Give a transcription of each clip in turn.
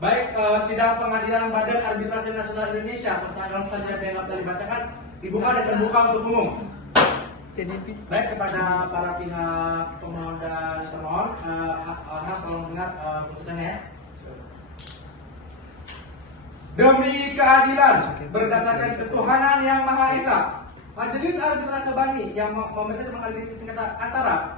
Baik, sidang pengadilan Badan Arbitrase Nasional Indonesia pertanggal selanjutnya yang telah dibacakan dibuka dan terbuka untuk umum. Baik, kepada para pihak pemohon dan termohon, tolong dengar putusannya ya. Demi keadilan berdasarkan ketuhanan yang Maha Esa, Majelis Arbitrase Bani yang memeriksa mengadili sengketa antara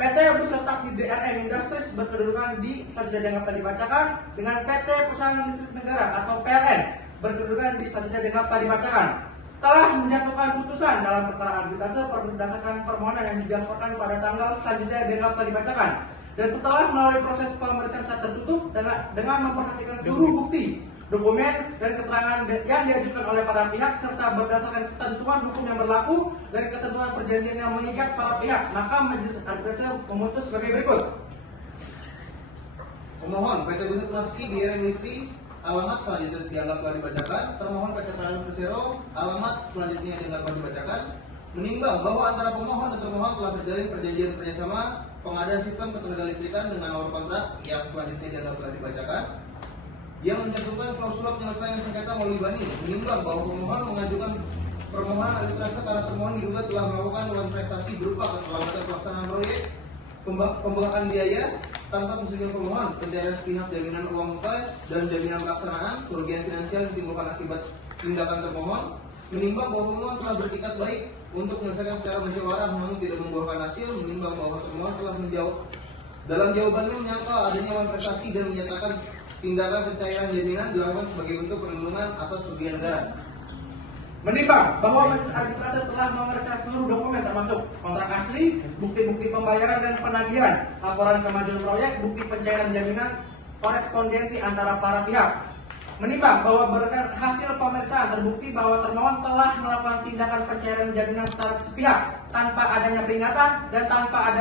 PT Booster Taksi DRM Industries berkedudukan di selanjutnya dianggap dibacakan dengan PT Perusahaan Listrik Negara atau PLN berkedudukan di selanjutnya dianggap dibacakan telah menjatuhkan putusan dalam perkara arbitrase berdasarkan permohonan yang dilaporkan pada tanggal selanjutnya dianggap dibacakan, dan setelah melalui proses pemeriksaan secara tertutup dengan memperhatikan seluruh bukti, dokumen dan keterangan yang diajukan oleh para pihak serta berdasarkan ketentuan hukum yang berlaku dan ketentuan perjanjian yang mengikat para pihak, maka Majelis Arbitrase memutus sebagai berikut. Pemohon PT Booster Taksi DRM Industries alamat selanjutnya dianggap telah dibacakan. Termohon PT Peralon Persero alamat selanjutnya dianggap telah dibacakan. Menimbang bahwa antara pemohon dan termohon telah terjalin perjanjian kerjasama pengadaan sistem ketenagalistrikan dengan nomor kontrak yang selanjutnya dianggap telah dibacakan, yang mencantumkan klausul penyelesaian sengketa melalui Bani. Menimbang bahwa pemohon mengajukan permohonan arbitrase karena termohon diduga telah melakukan prestasi berupa keterlambatan pelaksanaan proyek, pembengkakan biaya tanpa persetujuan pemohon, pencairan sepihak jaminan uang muka dan jaminan pelaksanaan, kerugian finansial yang ditimbulkan akibat tindakan termohon. Menimbang bahwa pemohon telah bertikat baik untuk menyelesaikan secara musyawarah namun tidak membuahkan hasil. Menimbang bahwa termohon telah menjawab dalam jawabannya menyangka adanya prestasi dan menyatakan tindakan pencairan jaminan dilakukan sebagai bentuk perlindungan atas kerugian negara. Menimbang bahwa Majelis Arbitrase telah memeriksa seluruh dokumen termasuk kontrak asli, bukti-bukti pembayaran dan penagihan, laporan kemajuan proyek, bukti pencairan jaminan, korespondensi antara para pihak. Menimbang bahwa berdasarkan hasil pemeriksaan terbukti bahwa termohon telah melakukan tindakan pencairan jaminan secara sepihak tanpa adanya peringatan dan tanpa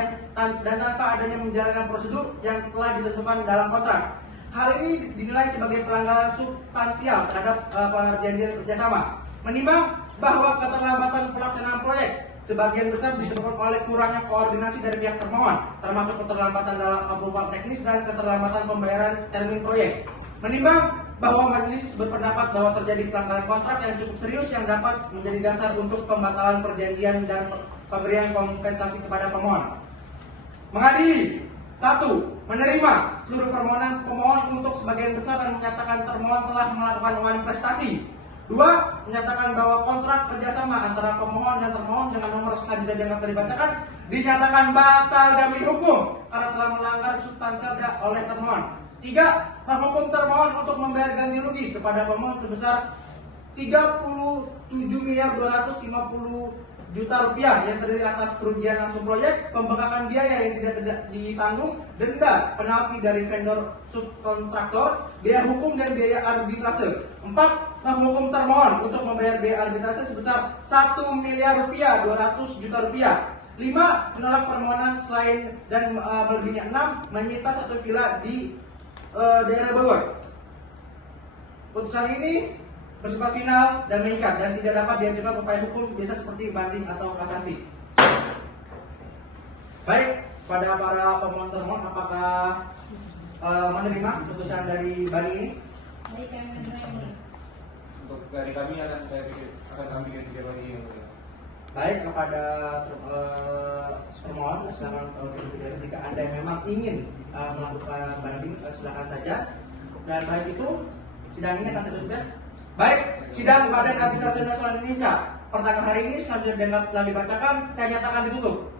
adanya menjalankan prosedur yang telah ditentukan dalam kontrak. Hal ini dinilai sebagai pelanggaran substansial terhadap perjanjian kerjasama. Menimbang bahwa keterlambatan pelaksanaan proyek sebagian besar disebabkan oleh kurangnya koordinasi dari pihak termohon, termasuk keterlambatan dalam approval teknis dan keterlambatan pembayaran termin proyek. Menimbang bahwa majelis berpendapat bahwa terjadi pelanggaran kontrak yang cukup serius yang dapat menjadi dasar untuk pembatalan perjanjian dan pemberian kompensasi kepada pemohon. Mengadili 1. Menerima seluruh permohonan pemohon untuk sebagian besar dan menyatakan termohon telah melakukan manifestasi. 2. Menyatakan bahwa kontrak kerjasama antara pemohon dan termohon dengan nomor selanjutnya dianggap dibacakan dinyatakan batal demi hukum karena telah melanggar substansial oleh termohon. 3. Menghukum termohon untuk membayar ganti rugi kepada pemohon sebesar 37.250.000.000 rupiah yang terdiri atas kerugian langsung proyek, pembengkakan biaya yang tidak ditanggung, denda, penalti dari vendor subkontraktor, biaya hukum dan biaya arbitrase. 4. Menghukum termohon untuk membayar biaya arbitrase sebesar 1.200.000.000 rupiah. 5. Menolak permohonan selain dan melebihinya. 6. Menyita satu villa di daerah Bogor. Putusan ini bersifat final dan mengikat dan tidak dapat diajukan upaya hukum biasa seperti banding atau kasasi. Baik, pada para pemohon termohon, apakah menerima putusan dari Bani ini? Baik, kami menerima. Untuk dari kami akan kami tidak lagi. Baik, kepada pemohon silakan jika Anda memang ingin melakukan banding silakan saja. Dan baik itu sidang ini akan tertutup. Baik, sidang Badan Arbitrase Nasional Indonesia pertanggal hari ini selanjutnya dianggap telah dibacakan. Saya nyatakan ditutup.